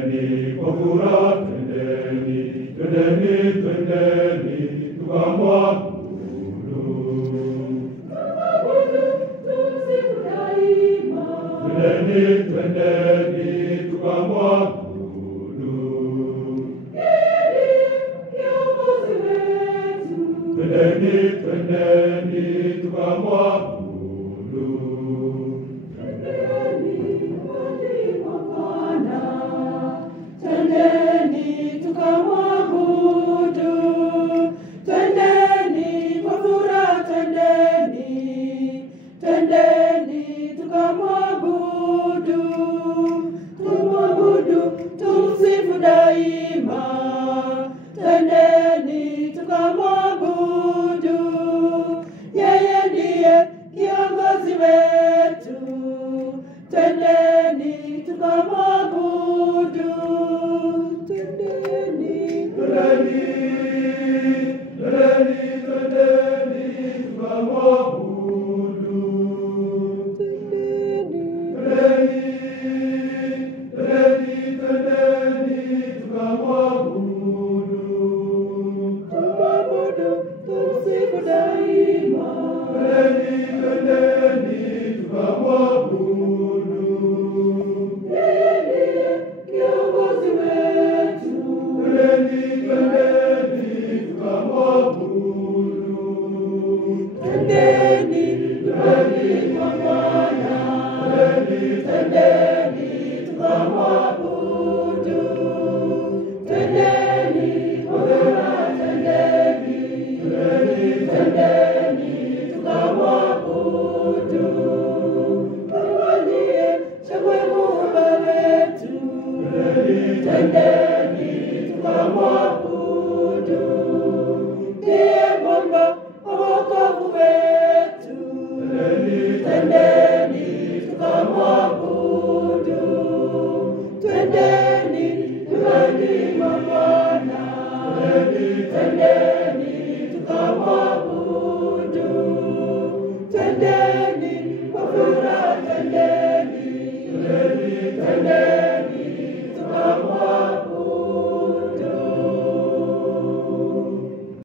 Twendeni kwa furaha, twendeni, twendeni, twendeni, tukamwabudu. Tumsifu daima. Twendeni, twendeni, tukamwabudu. Kiongozi wetu. Twendeni, twendeni, tukamwabudu. Twendeni tukamwabudu, twendeni kwa furaha, twendeni, twendeni tukamwabudu, tumwabudu, tumsifu daima, twendeni tukamwabudu, yeye ndiye kiongozi wetu, twendeni tukamwabudu. Twendeni tukamwabudu, ndiye mwamba wa wokovu wetu. Twendeni tukamwabudu, twendeni nyumbani mwa Bwana.